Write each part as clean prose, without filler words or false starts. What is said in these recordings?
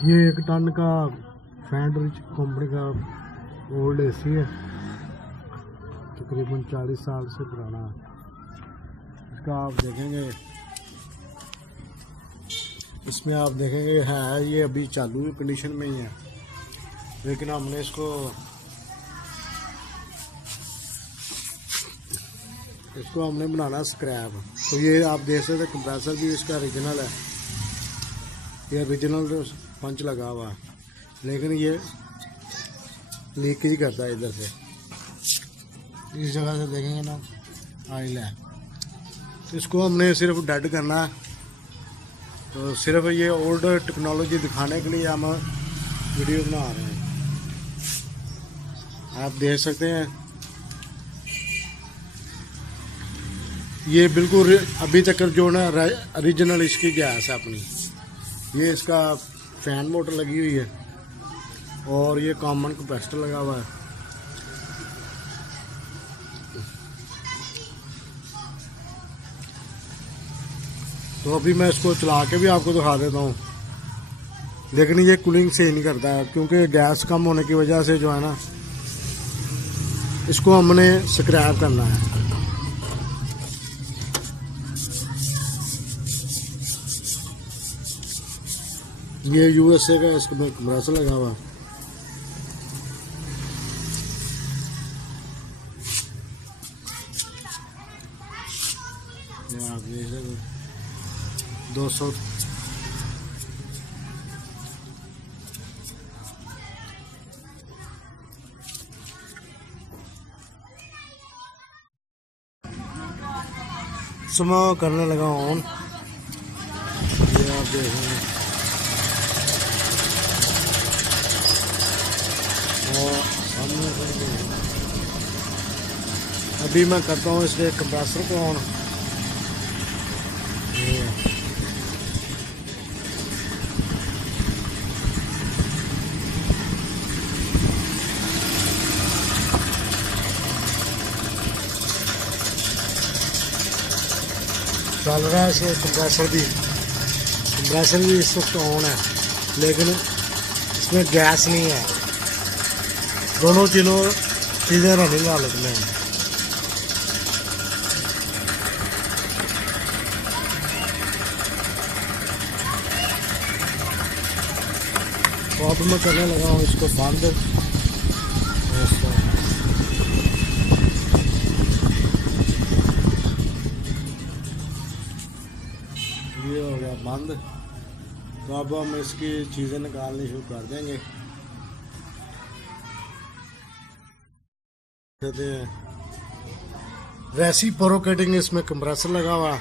ये 1 टन का फैंड्रिच कंपनी का ओल्ड एसी है, तकरीबन 40 साल से पुराना है। इसका आप देखेंगे, इसमें आप देखेंगे है ये अभी चालू कंडीशन में ही है, लेकिन हमने इसको हमने बनाना स्क्रैप। तो ये आप देख सकते हैं कंप्रेसर भी इसका ओरिजिनल है, ये ओरिजिनल पंच लगा हुआ है, लेकिन ये लीकेज करता है इधर से। इस जगह से देखेंगे ना ऑयल है, तो इसको हमने सिर्फ डेड करना है। तो सिर्फ ये ओल्ड टेक्नोलॉजी दिखाने के लिए हम वीडियो बना रहे हैं। आप देख सकते हैं ये बिल्कुल अभी तक जो ना ओरिजिनल इसकी गैस है अपनी। ये इसका फैन मोटर लगी हुई है और ये कॉमन कंप्रेसर लगा हुआ है। तो अभी मैं इसको चला के भी आपको दिखा देता हूँ, लेकिन ये कूलिंग सही नहीं करता है, क्योंकि गैस कम होने की वजह से जो है ना, इसको हमने स्क्रैप करना है। ये यूएसए का इसमें कंप्रेसर लगा हुआ है। आप देख सकते 200 समय करने लगा ऑन। ये आप देखेंगे और सामने अभी मैं करता हूँ इसके कंप्रेसर को ऑन। चल रहा है इसमें कंप्रेसर भी इस वक्त ऑन है, लेकिन इसमें गैस नहीं है। दोनों चीज़ें रनिंग हालत में हैं। तो अब मैं करने लगा हूँ इसको बंद। ये हो गया बंद। तो अब हम इसकी चीज़ें निकालनी शुरू कर देंगे। रेसिप्रोकेटिंग इसमें कंप्रेसर लगा हुआ।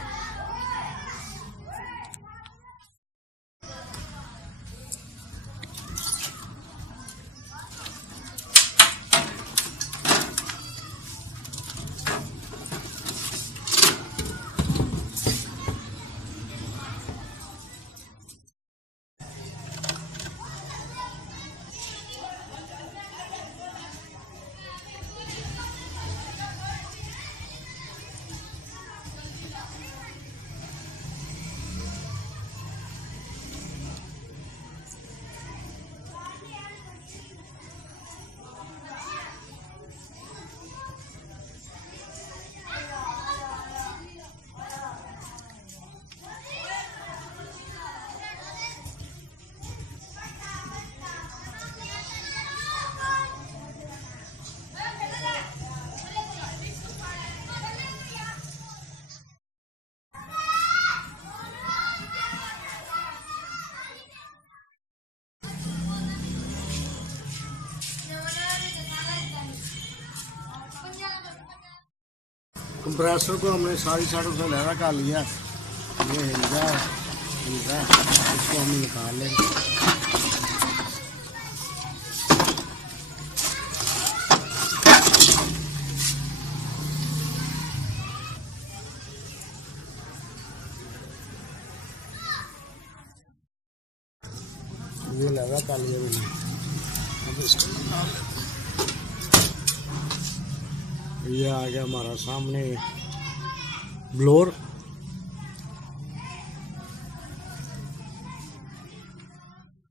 कंप्रेसर को हमने सारी साइडों से लहरा कर लिया। ये हिल रहा है, इसको हम निकाल लेंगे। ये लहरा कर लिया मैंने, अब इसको निकाल लेते हैं। ये आ गया हमारा सामने ब्लोर।